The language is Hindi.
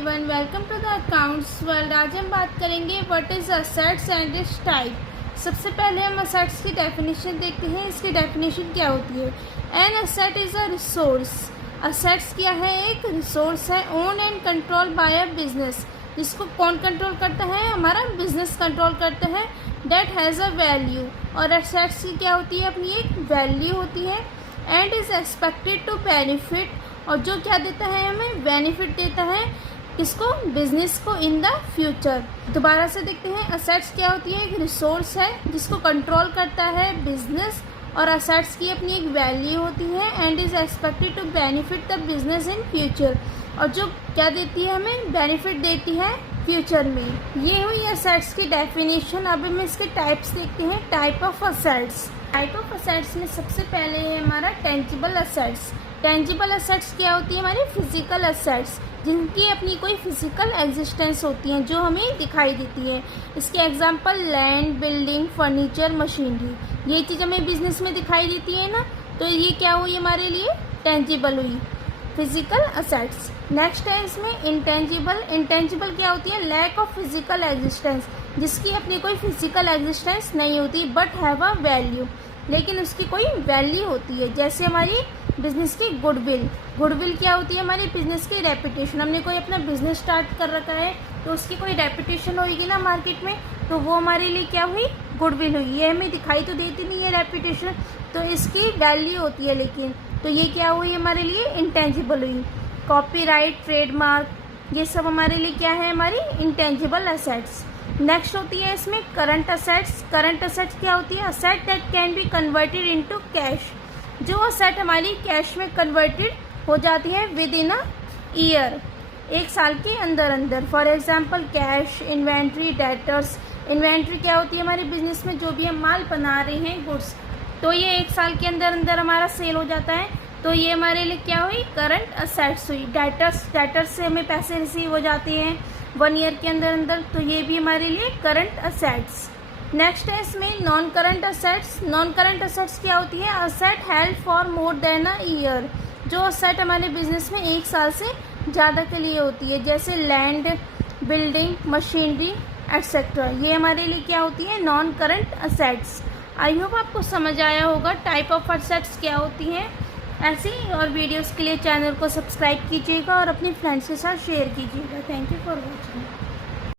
Everyone, welcome to the accounts world. आज हम बात करेंगे what is assets and its type. सबसे पहले हम असेट्स की डेफिनेशन देखते हैं। इसकी डेफिनेशन क्या होती है? An asset is a resource. Assets क्या है? एक रिसोर्स है, own and control by a business. जिसको कौन कंट्रोल करता है? हमारा बिजनेस कंट्रोल करता है। That has a value. और असेट्स की क्या होती है? अपनी एक वैल्यू होती है। And is expected to benefit, और जो क्या देता है? हमें बेनिफिट देता है। किसको? बिजनेस को इन द फ्यूचर। दोबारा से देखते हैं, असेट्स क्या होती है? एक रिसोर्स है जिसको कंट्रोल करता है बिजनेस, और असेट्स की अपनी एक वैल्यू होती है। And is expected to benefit the business in future, और जो क्या देती है? हमें बेनिफिट देती है फ्यूचर में। ये हुई असेट्स की डेफिनेशन। अब हम इसके टाइप्स देखते हैं। Type of assets. Type of assets में सबसे पहले है हमारा टेंजिबल असेट्स। टेंजिबल असेट्स क्या होती है? हमारी फिजिकल असेट्स, जिनकी अपनी कोई फिजिकल एग्जिस्टेंस होती हैं, जो हमें दिखाई देती है। इसके example land, building, furniture, machinery. ये चीज़ हमें बिजनेस में दिखाई देती है ना, तो ये क्या हुई हमारे लिए? टेंजिबल हुई, फिजिकल असेट्स। नेक्स्ट है इसमें इंटेंजिबल। इंटेंजिबल क्या होती है? लैक ऑफ फिजिकल एग्जिस्टेंस, जिसकी अपनी कोई फिजिकल एग्जिस्टेंस नहीं होती बट हैव अ वैल्यू, लेकिन उसकी कोई वैल्यू होती है। जैसे हमारी बिजनेस की गुडविल। गुडविल क्या होती है? हमारी बिजनेस की रेपुटेशन। हमने कोई अपना बिजनेस स्टार्ट कर रखा है तो उसकी कोई रेपुटेशन होगी ना मार्केट में, तो वो हमारे लिए क्या हुई? गुडविल हुई। ये हमें दिखाई तो देती नहीं है रेपुटेशन, तो इसकी वैल्यू होती है, लेकिन तो ये क्या हुई हमारे लिए? इंटेंजिबल हुई। कॉपीराइट, ट्रेडमार्क, ये सब हमारे लिए क्या है? हमारी इंटेंजिबल असेट्स। नेक्स्ट होती है इसमें करंट असेट्स। करंट असेट्स क्या होती है? Asset that can be converted into cash. जो असेट हमारी कैश में कन्वर्टेड हो जाती है विद इन अ ईयर, एक साल के अंदर अंदर। For example cash, inventory, debtors. Inventory क्या होती है? हमारे बिजनेस में जो भी हम माल बना रहे हैं, गुड्स, तो ये एक साल के अंदर अंदर हमारा सेल हो जाता है, तो ये हमारे लिए क्या हुई? करंट असेट्स हुई। डेटर्स से हमें पैसे रिसीव हो जाते हैं 1 ईयर के अंदर अंदर, तो ये भी हमारे लिए करंट असेट्स। नेक्स्ट है इसमें non current assets. Non current assets क्या होती है? Asset held for more than a year. जो असेट हमारे बिजनेस में एक साल से ज़्यादा के लिए होती है, जैसे लैंड, बिल्डिंग, मशीनरी एक्सेट्रा, ये हमारे लिए क्या होती है? Non current assets. I hope आपको समझ आया होगा टाइप ऑफ असेट्स क्या होती हैं। ऐसी और वीडियोस के लिए चैनल को सब्सक्राइब कीजिएगा और अपने फ्रेंड्स के साथ शेयर कीजिएगा। Thank you for watching.